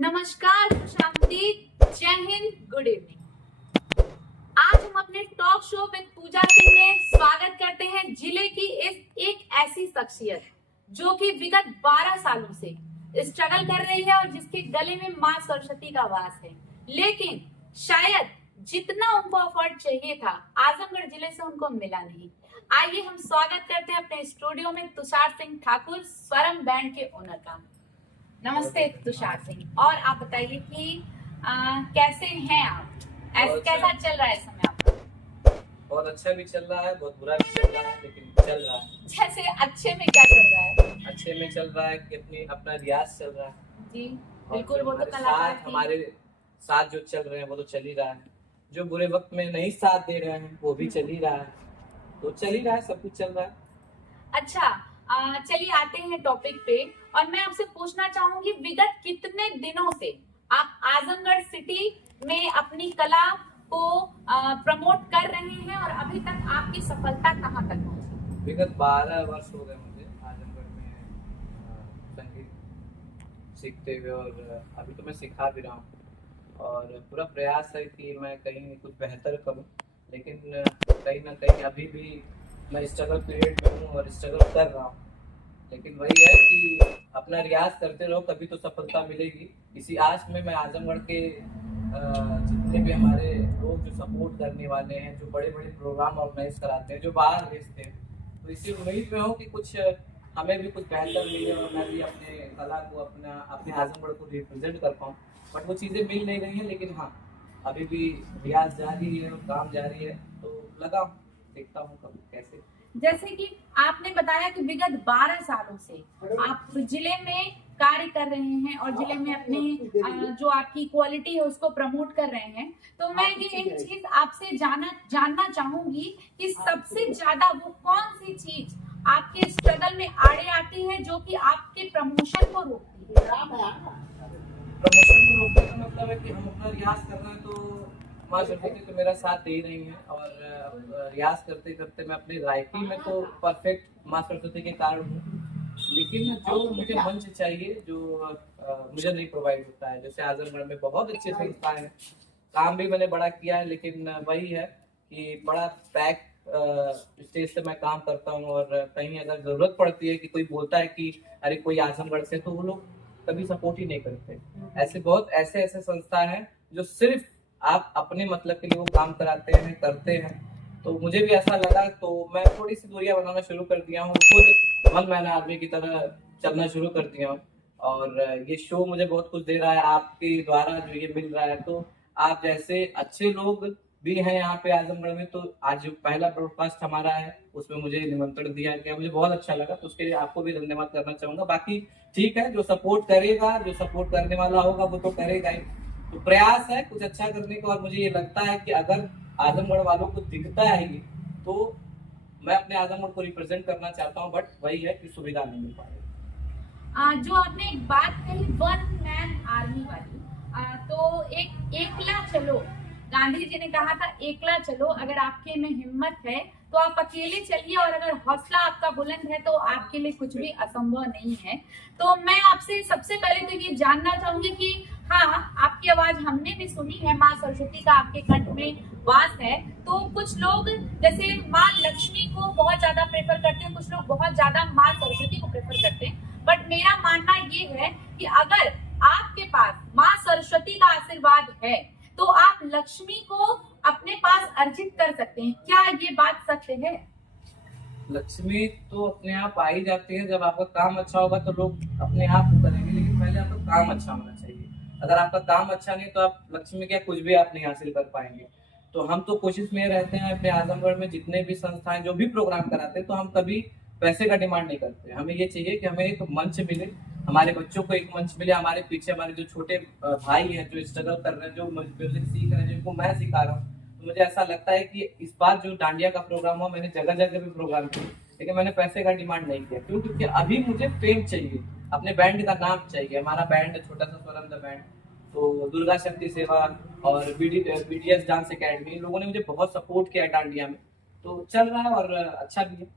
नमस्कार शांति, जय Hind, good evening. आज हम अपने टॉक शो विद पूजा सिंह में स्वागत करते हैं जिले की एक ऐसी शख्सियत जो कि विगत 12 सालों से स्ट्रगल कर रही है और जिसके गले में मां सरस्वती का वास है, लेकिन शायद जितना उनको अवार्ड चाहिए था आजमगढ़ जिले से उनको मिला नहीं। आइए हम स्वागत करते हैं अपने स्टूडियो में तुषार सिंह ठाकुर, स्वरम बैंड के ओनर का। नमस्ते तुषार सिंह, और आप बताइए कि कैसे हैं आप? कैसा चल रहा है इस समय आपका? बहुत अच्छा भी चल रहा है, बहुत बुरा भी चल रहा है, लेकिन चल रहा है। जैसे अच्छे में क्या चल रहा है? अच्छे में चल रहा है कि अपना रियाज चल रहा है जी बिल्कुल, वो तो कलाकार हमारे साथ जो चल रहे हैं वो तो चल ही रहा है। जो बुरे वक्त में नहीं साथ दे रहे हैं वो भी चल ही रहा है, तो चल ही रहा है, सब कुछ चल रहा है। अच्छा, चलिए आते हैं टॉपिक पे, और मैं आपसे पूछना चाहूंगी विगत कितने दिनों से आप आजमगढ़ सिटी में अपनी कला को प्रमोट कर रहे हैं और अभी तक आपकी सफलता कहां तक पहुंची? विगत 12 वर्ष हो गए मुझे आजमगढ़ में संगीत सीखते हुए, और अभी तो मैं सिखा भी रहा हूँ और पूरा प्रयास है कि मैं कहीं कुछ बेहतर करूँ, लेकिन कहीं ना कहीं अभी भी मैं स्ट्रगल पीरियड में हूँ और स्ट्रगल कर रहा हूँ। लेकिन वही है कि अपना रियाज करते रहो, कभी तो सफलता मिलेगी। इसी आस में मैं आजमगढ़ के जितने भी हमारे लोग जो सपोर्ट करने वाले हैं, जो बड़े बड़े प्रोग्राम ऑर्गेनाइज कराते हैं, जो बाहर भेजते हैं, तो इसी उम्मीद में हूँ कि कुछ हमें भी कुछ बेहतर मिले और मैं भी अपने कला को अपने आजमगढ़ को रिप्रेजेंट कर पाऊँ। बट वो चीज़ें मिल नहीं रही हैं, लेकिन हाँ अभी भी रियाज जारी है और काम जारी है, तो लगा देखता हूँ कब कैसे। जैसे कि आपने बताया कि विगत 12 सालों से आप जिले में कार्य कर रहे हैं और जिले में अपनी जो आपकी क्वालिटी है उसको प्रमोट कर रहे हैं, तो मैं ये एक चीज आपसे जानना चाहूंगी कि सबसे ज्यादा वो कौन सी चीज आपके स्ट्रगल में आड़े आती है जो कि आपके प्रमोशन को रोकती है? प्रमोशन को रोकने का मतलब है कि हम अपना रियाज कर रहे हैं, तो माँ सरस्वती तो मेरा साथ दे ही रही है, और रियाज करते करते मैं अपनी गायकी में तो परफेक्ट माँ सरस्वती के कारण हूँ, लेकिन जो मुझे मंच चाहिए जो मुझे नहीं प्रोवाइड होता है। जैसे आजमगढ़ में बहुत अच्छे संस्थाएं हैं, काम भी मैंने बड़ा किया है, लेकिन वही है कि बड़ा पैक स्टेज से मैं काम करता हूँ, और कहीं अगर जरूरत पड़ती है कि कोई बोलता है कि अरे कोई आजमगढ़ से, तो वो लोग कभी सपोर्ट ही नहीं करते। ऐसे बहुत ऐसे संस्था हैं जो सिर्फ आप अपने मतलब के लिए वो काम कराते हैं, करते हैं। तो मुझे भी ऐसा लगा, तो मैं थोड़ी सी दूरियां बनाना शुरू कर दिया हूँ, खुद वन मैन आर्मी की तरह चलना शुरू कर दिया हूँ। और ये शो मुझे बहुत कुछ दे रहा है, आपके द्वारा जो ये मिल रहा है, तो आप जैसे अच्छे लोग भी हैं यहाँ पे आजमगढ़ में। तो आज पहला ब्रॉडकास्ट हमारा है, उसमें मुझे निमंत्रण दिया गया, मुझे बहुत अच्छा लगा, तो उसके लिए आपको भी धन्यवाद करना चाहूंगा। बाकी ठीक है, जो सपोर्ट करेगा, जो सपोर्ट करने वाला होगा वो तो करेगा ही। तो प्रयास है कुछ अच्छा करने का, और मुझे ये लगता है कि अगर आजमगढ़ वालों को दिखता है ये, तो मैं अपने आजमगढ़ को रिप्रेजेंट करना चाहता हूँ, बट वही है कि सुविधा नहीं मिल पा रही। जो आपने एक बात कही वन मैन आर्मी वाली, तो एकला चलो, गांधी जी ने कहा था एकला चलो। अगर आपके में हिम्मत है तो आप अकेले चलिए, और अगर हौसला आपका बुलंद है तो आपके लिए कुछ भी असंभव नहीं है। तो मैं आपसे सबसे पहले तो ये जानना चाहूंगी कि हाँ, आपकी आवाज हमने भी सुनी है, माँ सरस्वती का आपके कंठ में वास है। तो कुछ लोग जैसे माँ लक्ष्मी को बहुत ज्यादा प्रेफर करते हैं, कुछ लोग बहुत ज्यादा माँ सरस्वती को प्रेफर करते हैं, बट मेरा मानना ये है कि अगर आपके पास माँ सरस्वती का आशीर्वाद है तो आप लक्ष्मी को अपने पास अर्जित कर सकते हैं। क्या ये बात सत्य है? लक्ष्मी तो अपने आप आ ही जाती है, जब आपका काम अच्छा होगा तो लोग अपने आप करेंगे, लेकिन पहले आपका काम अच्छा होना चाहिए। अगर आपका काम अच्छा नहीं तो आप लक्ष्मी क्या कुछ भी आप नहीं हासिल कर पाएंगे। तो हम तो कोशिश में रहते हैं अपने आजमगढ़ में जितने भी संस्थाएं जो भी प्रोग्राम कराते हैं, तो हम कभी पैसे का डिमांड नहीं करते। हमें ये चाहिए कि हमें एक मंच मिले, हमारे बच्चों को एक मंच मिले, हमारे पीछे हमारे जो छोटे भाई हैं जो स्ट्रगल कर रहे हैं, जो म्यूजिक सीख रहे हैं, जिनको मैं सिखा रहा हूँ, तो मुझे ऐसा लगता है कि इस बार जो डांडिया का प्रोग्राम हुआ, मैंने जगह जगह भी प्रोग्राम किया, लेकिन मैंने पैसे का डिमांड नहीं किया। क्यों? क्योंकि अभी मुझे फेम चाहिए, अपने बैंड का नाम चाहिए। हमारा बैंड छोटा सा स्वरम द बैंड, तो दुर्गा शक्ति सेवा और बीडीएस डांस एकेडमी, इन लोगों ने मुझे बहुत सपोर्ट किया डांडिया में, तो चल रहा है और अच्छा भी है।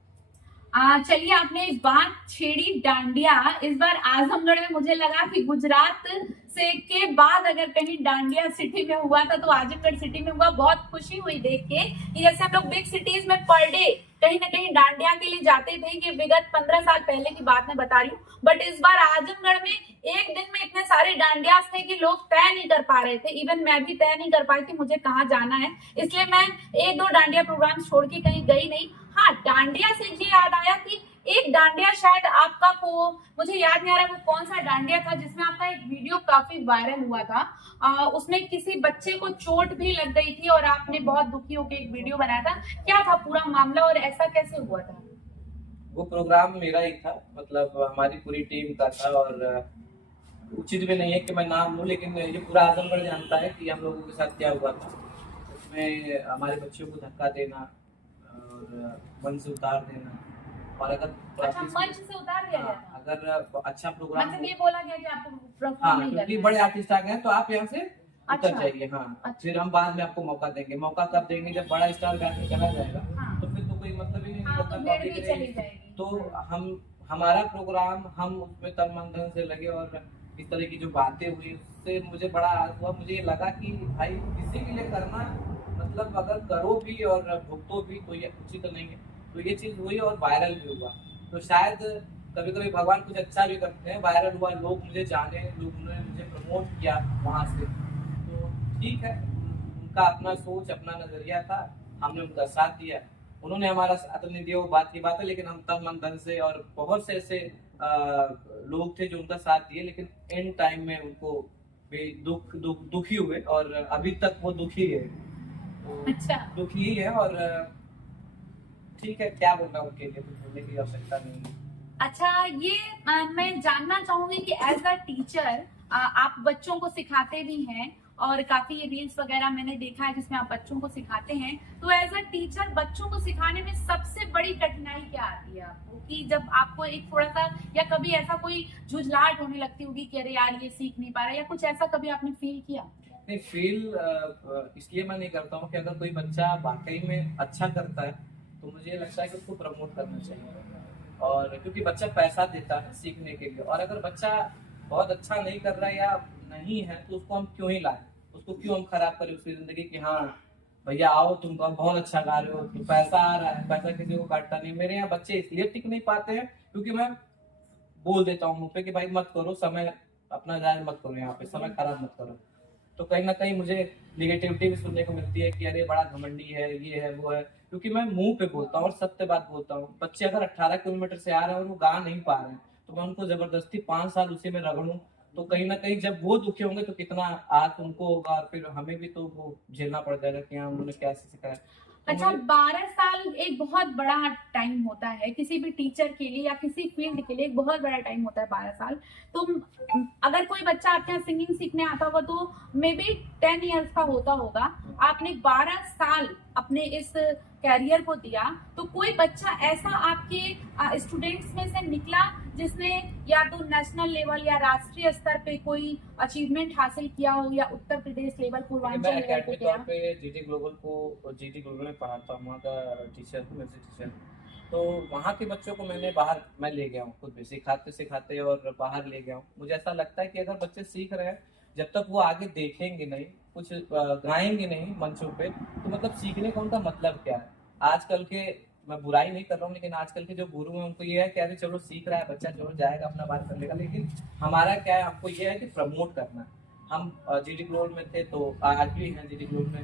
चलिए, आपने एक बात छेड़ी डांडिया। इस बार आजमगढ़ में मुझे लगा कि गुजरात से के बाद अगर कहीं डांडिया सिटी में हुआ था तो आजमगढ़ सिटी में हुआ। बहुत खुशी हुई देख के कि जैसे हम लोग बिग सिटीज में पर डे कहीं ना कहीं डांडिया के लिए जाते थे, कि विगत 15 साल पहले की बात मैं बता रही हूँ, बट इस बार आजमगढ़ में एक दिन में इतने सारे डांडियास थे कि लोग तय नहीं कर पा रहे थे। इवन मैं भी तय नहीं कर पाई थी मुझे कहाँ जाना है, इसलिए मैं एक दो डांडिया प्रोग्राम छोड़ के कहीं गई नहीं। हाँ, डांडिया से ये याद आया कि एक डांडिया शायद आपका को मुझे याद नहीं आ रहा वो कौन सा डांडिया था जिसमें आपका एक वीडियो काफी वायरल हुआ था। उसमें किसी बच्चे को चोट भी लग गई थी और आपने बहुत दुखी होकर एक वीडियो बनाया था। क्या था पूरा मामला और ऐसा कैसे हुआ था? वो प्रोग्राम मेरा ही था, मतलब हमारी पूरी टीम का था, और उचित भी नहीं है कि मैं नाम लूं, लेकिन ये पूरा आजमगढ़ जानता है कि हम लोगों के साथ क्या हुआ था। उसमें हमारे बच्चों को धक्का देना और मंच से उतार देना, और अगर अच्छा, मंच से उतार दिया गया था? अगर अच्छा प्रोग्राम मतलब ये बोला गया कि आपको परफॉर्म हाँ, नहीं क्योंकि करना बड़े है। आर्टिस्ट आ गए हैं तो आप यहाँ से उतर अच्छा। जाइए। हाँ, अच्छा। फिर हम बाद में आपको मौका देंगे। मौका कब देंगे? जब बड़ा स्टार गा के चला जाएगा। हाँ। तो फिर तो कोई मतलब ही नहीं हाँ, निकलता, तो भीड़ पब्लिक भी रहेगी। चली जाएगी। तो हमारा प्रोग्राम, हम उसमें तन मन धन से लगे, और इस तरह की जो बातें हुई उससे मुझे बड़ा आज हुआ। मुझे ये लगा कि भाई किसी के लिए करना, मतलब अगर करो भी और भुगतो भी तो ये उचित नहीं है। तो ये चीज हुई और वायरल भी हुआ। तो शायद कभी कभी भगवान कुछ अच्छा भी करते हैं। वायरल हुआ, लोग मुझे जाने, लोग ने मुझे प्रमोट किया वहां से, तो ठीक है। उनका अपना सोच, अपना नजरिया था, हमने उनका साथ दिया। उन्होंने हमारा साथ नहीं दिया, वो बात की बात है, लेकिन हम तन मन धन से, और बहुत से ऐसे लोग थे जो उनका साथ दिए, लेकिन एंड टाइम में उनको भी दुखी हुए, और अभी तक वो दुखी है। तो अच्छा। दुखी ही है, और ठीक है, क्या बोलना, उनके लिए कुछ बोलने की आवश्यकता नहीं है। अच्छा, ये मैं जानना चाहूंगी कि एज अ टीचर आप बच्चों को सिखाते भी हैं, और काफी रील्स वगैरह मैंने देखा है जिसमें आप बच्चों को सिखाते हैं। तो एज अ टीचर बच्चों को सिखाने में सबसे बड़ी कठिनाई क्या आती है आपको, कि जब आपको एक थोड़ा सा या कभी ऐसा कोई झुंझलाहट होने लगती होगी कि अरे यार ये सीख नहीं पा रहा, या कुछ ऐसा कभी आपने फील किया? नहीं, फील इसलिए मैं नहीं करता हूँ कि अगर कोई बच्चा वाकई में अच्छा करता है तो मुझे लगता है कि उसको प्रमोट करना चाहिए। और क्योंकि बच्चा पैसा देता है सीखने के लिए, और अगर बच्चा बहुत अच्छा नहीं कर रहा है या नहीं है तो उसको हम क्यों ही लाएं, उसको क्यों हम खराब करें उसकी जिंदगी की। हाँ भैया आओ, तुम बहुत अच्छा गा रहे हो, तो पैसा आ रहा है, पैसा किसी को काटता नहीं। मेरे यहाँ बच्चे इसलिए टिक नहीं पाते हैं क्योंकि मैं बोल देता हूँ मुंह पे कि भाई मत करो, समय अपना जाया मत करो, यहाँ पे समय खराब मत करो। तो कहीं ना कहीं मुझे निगेटिविटी भी सुनने को मिलती है कि अरे बड़ा घमंडी है, ये है वो है, क्योंकि मैं मुंह पे बोलता हूँ और सत्य बात बोलता हूँ। बच्चे अगर 18 किलोमीटर से आ रहे हैं और वो गा नहीं पा रहे हैं तो मैं उनको जबरदस्ती 5 साल उसी में रगड़ूं, तो कहीं ना कहीं जब वो दुखी होंगे तो कितना आज उनको होगा, और फिर हमें भी तो वो झेलना पड़ जाएगा कि हाँ उन्होंने क्या सिखाया। तो अच्छा, 12 साल एक बहुत बड़ा टाइम होता है किसी भी टीचर के लिए या किसी फील्ड के लिए, एक बहुत बड़ा टाइम होता है 12 साल। तो अगर कोई बच्चा आपके यहाँ सिंगिंग सीखने आता होगा तो मे बी 10 इयर्स का होगा। आपने 12 साल अपने इस कैरियर को दिया, तो कोई बच्चा ऐसा आपके स्टूडेंट्स में से निकला जिसने या तो नेशनल लेवल या राष्ट्रीय स्तर पे कोई अचीवमेंट हासिल किया हो, या उत्तर प्रदेश लेवल, पूर्वांचल मैं लेवल पे एकेडमी गया? तौर पे जीटी ग्लोबल में पढ़ाता हूँ, वहाँ का टीचर हूँ, म्यूजिक टीचर। तो वहाँ के बच्चों को मैंने बाहर मैं ले गया हूँ, खुद भी सिखाते सिखाते और बाहर ले गया हूँ। मुझे ऐसा लगता है कि अगर बच्चे सीख रहे हैं, जब तक वो आगे देखेंगे नहीं, कुछ गाएंगे नहीं मंचों पे, तो मतलब सीखने का उनका मतलब क्या है। आजकल के, मैं बुराई नहीं कर रहा हूँ, लेकिन आजकल के जो गुरु हैं उनको ये है कि अरे चलो सीख रहा है बच्चा, चलो जाएगा अपना बात कर लेगा। लेकिन हमारा क्या है, हमको ये है कि प्रमोट करना है। हम जीडी ग्लोबल में थे, तो आज भी हैं जीडी ग्लोबल में,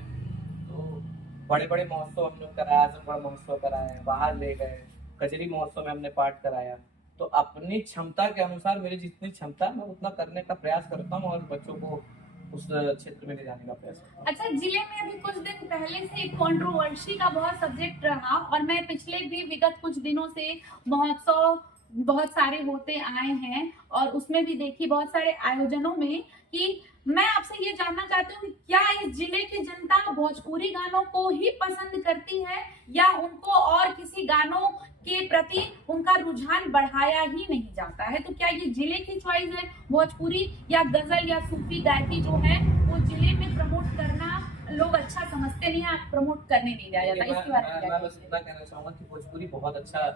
तो बड़े बड़े महोत्सव हमने कराया, आजमगढ़ महोत्सव कराया, बाहर ले गए, कजरी महोत्सव में हमने पार्ट कराया। तो अपनी क्षमता के अनुसार मेरी जितनी क्षमता मैं उतना करने का प्रयास करता हूँ, और बच्चों को उस क्षेत्र में ले जाने का प्रयास करता हूँ। अच्छा, जिले में अभी कुछ दिन पहले से कंट्रोवर्सी का बहुत सब्जेक्ट रहा, और मैं पिछले भी विगत कुछ दिनों से महोत्सव बहुत सारे होते आए हैं, और उसमें भी देखी बहुत सारे आयोजनों में कि मैं आपसे ये जानना चाहती हूँ कि क्या इस जिले की जनता भोजपुरी गानों को ही पसंद करती है, या उनको और किसी गानों के प्रति उनका रुझान बढ़ाया ही नहीं जाता है? तो क्या ये जिले की चॉइस है भोजपुरी या गजल या सूफी गायकी जो है वो जिले में प्रमोट करना लोग अच्छा समझते नहीं है, प्रमोट करने नहीं दिया जाता? इसके बारे में मैं बस इतना कहना चाहूंगा कि भोजपुरी बहुत अच्छा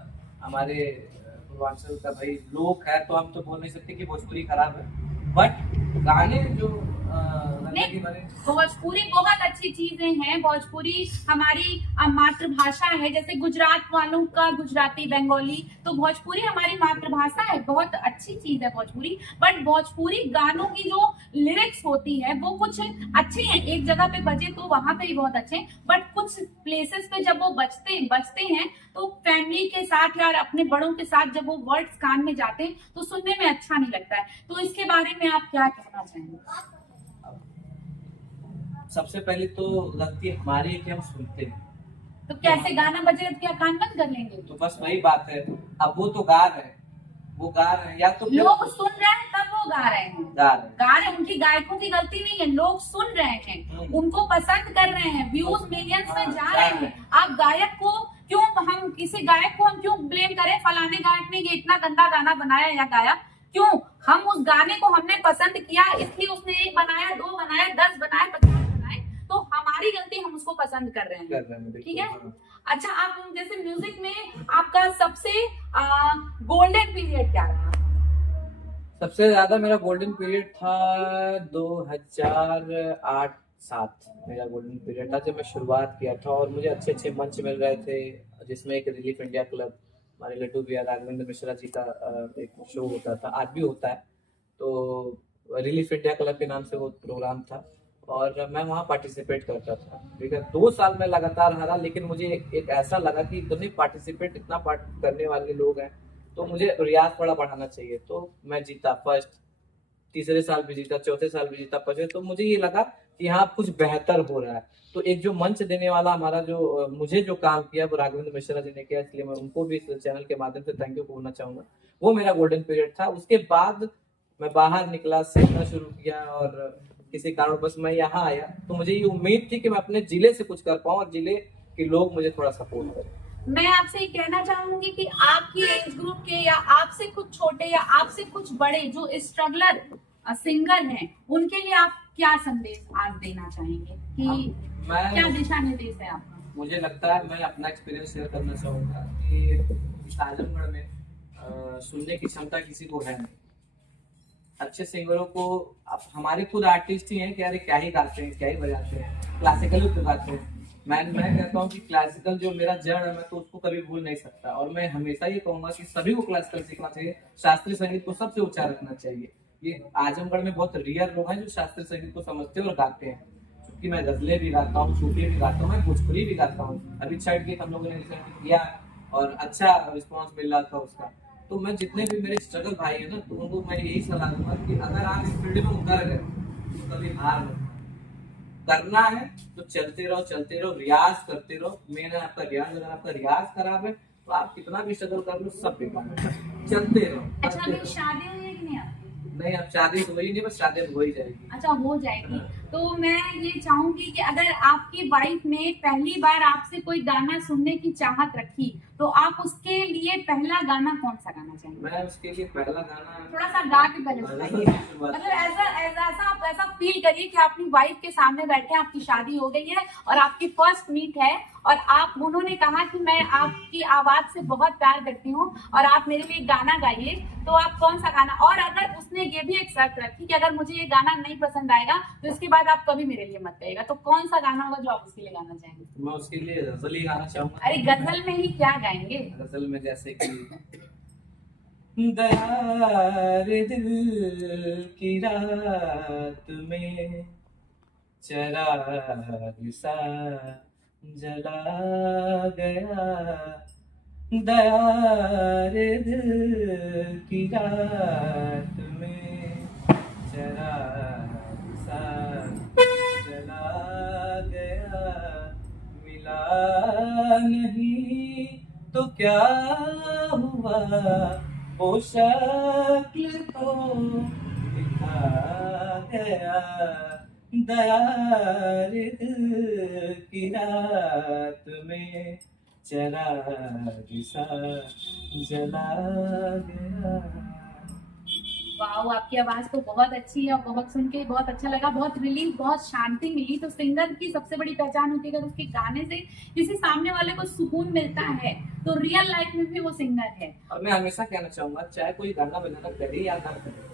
हमारे पूर्वांचल का भाई लोग है, तो हम तो बोल नहीं सकते कि भोजपुरी खराब है, बट गाने जो गंदगी नहीं, भरे। भोजपुरी बहुत अच्छी चीजें हैं। भोजपुरी हमारी मातृभाषा है। जैसे गुजरात वालों का गुजराती, बंगाली, तो भोजपुरी हमारी मातृभाषा है, बहुत अच्छी चीज है भोजपुरी। बट भोजपुरी गानों की जो लिरिक्स होती है वो कुछ अच्छी हैं, एक जगह पे बजे तो वहां पे ही बहुत अच्छे हैं, बट कुछ प्लेसेस पे जब वो बजते हैं तो फैमिली के साथ या अपने बड़ों के साथ जब वो वर्ड्स कान में जाते हैं तो सुनने में अच्छा नहीं लगता है। तो इसके बारे में आप क्या कहना चाहेंगे? सबसे पहले तो गलती हमारी है कि हम सुनते हैं, तो कैसे गाना बजे तो क्या कान बंद कर लेंगे? तो बस वही बात है। अब वो तो गा रहे हैं, वो गा रहे हैं, या तो फिर लोग सुन रहे हैं तब वो गा रहे हैं, गा रहे हैं। गा रहे हैं, उनकी गायकों की गलती नहीं है, लोग सुन रहे हैं, उनको पसंद कर रहे हैं, व्यूज मिलियंस में जा रहे हैं। आप गायक को क्यों, हम किसी गायक को हम क्यों ब्लेम करें, फलाने गायक ने ये इतना गंदा गाना बनाया या गाया? क्यों? हम उस गाने को हमने पसंद किया, इसलिए उसने 1 बनाया, 2 बनाया, 10 बनाए, 50 बनाए, तो हमारी गलती, हम उसको पसंद कर रहे हैं। ठीक है। अच्छा, आप जैसे म्यूजिक में आपका सबसे गोल्डन पीरियड क्या रहा? सबसे ज्यादा मेरा गोल्डन पीरियड था 2008-7, मेरा गोल्डन पीरियड था जब मैं शुरुआत किया था, और मुझे अच्छे अच्छे मंच मिल रहे थे, जिसमें एक रिलीफ इंडिया क्लब, हमारे लड्डू भैया राघवेंद्र मिश्रा जी का एक शो होता था, आज भी होता है, तो रिलीफ इंडिया क्लब के नाम से वो प्रोग्राम था, और मैं वहाँ पार्टिसिपेट करता था। ठीक है, 2 साल में लगातार हारा, लेकिन मुझे एक ऐसा लगा कि इतने पार्टिसिपेट, इतना करने वाले लोग हैं, तो मुझे रियाज थोड़ा बढ़ाना चाहिए, तो मैं जीता फर्स्ट, तीसरे साल भी जीता, चौथे साल भी जीता, पांचवें, तो मुझे ये लगा कि यहाँ कुछ बेहतर हो रहा है। तो एक जो मंच देने वाला हमारा जो मुझे जो काम किया वो राघवेंद्र मिश्रा जी ने किया, इसलिए मैं उनको भी इस चैनल के माध्यम से थैंक यू बोलना चाहूंगा। वो मेरा गोल्डन पीरियड था। उसके बाद मैं बाहर निकला, सीखना शुरू किया, और किसी कारणवश मैं यहाँ आया, तो मुझे ये उम्मीद थी कि मैं अपने जिले से कुछ कर पाऊँ और जिले के लोग मुझे थोड़ा सपोर्ट करें। मैं आपसे ये कहना चाहूंगी कि आपकी एज ग्रुप के या आपसे कुछ छोटे या आपसे कुछ बड़े जो स्ट्रगलर सिंगर हैं, उनके लिए आप क्या संदेश आज देना चाहेंगे कि क्या दिशा निर्देश है आपका? मुझे लगता है, मैं अपना एक्सपीरियंस शेयर करना चाहूंगा कि इस आजमगढ़ में सुनने की क्षमता किसी को है नहीं। अच्छे सिंगरों को, अब हमारे खुद आर्टिस्ट ही हैं कि अरे क्या ही गाते हैं, क्या ही बजाते हैं, क्लासिकल तो गाते हैं। मैं कहता हूँ कि क्लासिकल जो मेरा जड़ है, मैं तो उसको कभी भूल नहीं सकता, और मैं हमेशा ये कहूंगा कि सभी को क्लासिकल सीखना चाहिए, शास्त्रीय संगीत को सबसे ऊंचा रखना चाहिए। ये आजमगढ़ में बहुत रियर लोग हैं जो शास्त्रीय संगीत को समझते हैं और गाते हैं, क्योंकि मैं गजलें भी गाता हूँ, सूफी भी गाता हूँ, मैं भोजपुरी भी गाता हूँ। अभी छठ गीत हम लोगों ने रिसेंटली किया और अच्छा रिस्पॉन्स मिल रहा था उसका। तो मैं जितने भी मेरे स्ट्रगल भाई है ना, तो उनको मैं यही सलाह दूंगा कि अगर आप इस फील्ड में उतर गए तो कभी हार मत, करना है तो चलते रहो, रियाज करते रहो। मेन है आपका रियाज, अगर आपका रियाज खराब है तो आप कितना भी स्ट्रगल कर लो, सब बेकार है, चलते रहो। अच्छा, अभी शादी हुई है कि नहीं आपकी? नहीं, अब शादी तो हुई नहीं, बस शादी हो ही जाएगी। अच्छा, हो जाएगी। तो मैं ये चाहूंगी कि अगर आपकी वाइफ ने पहली बार आपसे कोई गाना सुनने की चाहत रखी, तो आप उसके लिए पहला गाना कौन सा गाना चाहेंगे? मैं उसके लिए पहला गाना थोड़ा सा गा के पहले बताइए, मतलब ऐसा फील करिए कि अपनी वाइफ के सामने बैठे हैं, आपकी शादी हो गई है और आपकी फर्स्ट मीट है, और आप, उन्होंने कहा कि मैं आपकी आवाज से बहुत प्यार करती हूँ और आप मेरे लिए गाना गाइए, तो आप कौन सा गाना? और अगर उसने ये भी एक शर्त रखी कि अगर मुझे ये गाना नहीं पसंद आएगा तो इसके बाद आप कभी मेरे लिए मत गाइएगा, तो कौन सा गाना होगा जो आप उसके लिए गाना चाहेंगे? मैं उसके लिए गजल ही गाना चाहूंगा। अरे गजल में ही क्या गाएंगे? गजल में जैसे कि दया रे दिल की रात में चराग सा जला गया, दया रे दिल की रात में चराग सा जला गया, मिला नहीं तो क्या हुआ, वो शक्ल तो दिखा गया, दया रे दिल की रात में चराग सा जला गया। वाह, आपकी आवाज तो बहुत अच्छी है और बहुत सुन के बहुत अच्छा लगा, बहुत रिलीफ, बहुत शांति मिली। तो सिंगर की सबसे बड़ी पहचान होती है, अगर उसके गाने से किसी सामने वाले को सुकून मिलता है तो रियल लाइफ में भी वो सिंगर है। और मैं हमेशा कहना चाहूंगा, चाहे कोई गाना बजाना करे या ना करे,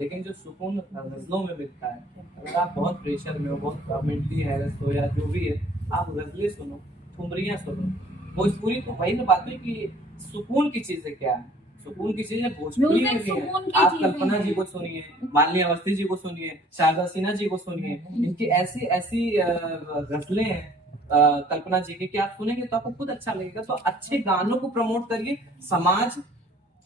लेकिन जो सुकून गजलों में मिलता है, अगर आप बहुत प्रेशर में हो, बहुत मेंटली हैरेस हो या जो भी है, आप गजलें सुनो, ठुमरियां सुनो। भोजपुरी तो वही ना बात हुई कि सुकून की चीजें क्या है, सुकून की चीजें भोजपुरी में म्यूजिक भी सुकून है। की आप चीजें कल्पना हैं। जी को सुनिए, मालिनी अवस्थी जी को सुनिए, शारदा सिन्हा जी को सुनिए, इनकी ऐसी ऐसी गजलें हैं कल्पना जी की कि आप सुनेंगे तो आपको खुद अच्छा लगेगा। तो अच्छे गानों को प्रमोट करिए। समाज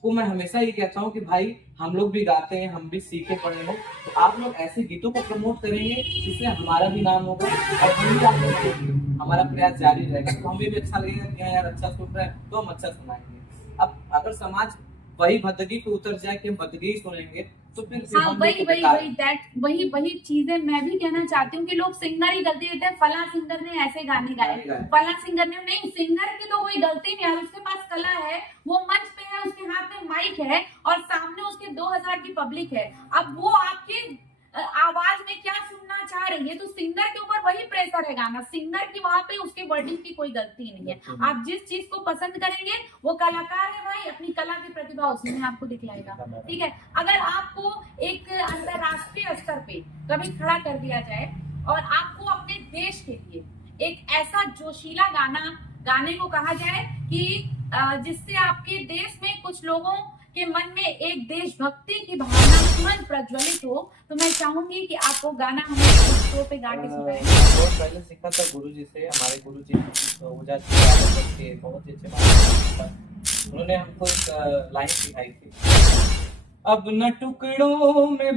को मैं हमेशा ये कहता हूँ कि भाई हम लोग भी गाते हैं, हम भी सीखे पड़े हैं, तो आप लोग ऐसे गीतों को प्रमोट करेंगे जिससे हमारा भी नाम होगा और हम भी आप लोग देखेंगे, हमारा प्रयास जारी रहेगा। तो हमें भी अच्छा लगेगा कि हाँ यार अच्छा सुन रहे हैं तो हम अच्छा सुनाएंगे। अब अगर समाज वही भदगी पे उतर जाए कि हम भदगी सुनेंगे तो फिर हाँ, हम लोग वही को वही बेकार वही दैट वही चीजें मैं भी कहना चाहती हूँ कि लोग सिंगर ही गलती देते हैं। फला सिंगर ने ऐसे गाने गाए, फला सिंगर ने नहीं। सिंगर की तो कोई गलती नहीं है, उसके पास कला है, वो मंच पे है, उसके हाथ में माइक है और सामने उसके 2000 की पब्लिक है। अब वो आपके आवाज में क्या सुनना चाह रही है, तो सिंगर के ऊपर वही प्रेशर है गाना। सिंगर की वहां पे उसके वर्डिंग की कोई गलती नहीं है। आप जिस चीज को पसंद करेंगे, वो कलाकार है भाई, अपनी कला की प्रतिभा उसी में आपको दिखलाएगा। ठीक है, अगर आपको एक अंतरराष्ट्रीय स्तर पे कभी खड़ा कर दिया जाए और आपको अपने देश के लिए एक ऐसा जोशीला गाना गाने को कहा जाए कि जिससे आपके देश में कुछ लोगों के मन में एक देशभक्ति की भावना तुरंत प्रज्वलित हो, तो मैं चाहूंगी कि आप वो गाना हमें इस शो पे गा के सुनाएं। बहुत पहले सीखा था गुरु जी से, हमारे गुरु जी तो ओझा जी के बहुत ही अच्छे मास्टर, उन्होंने हमको एक लाइन सिखाई थी, अब न टुकड़ों में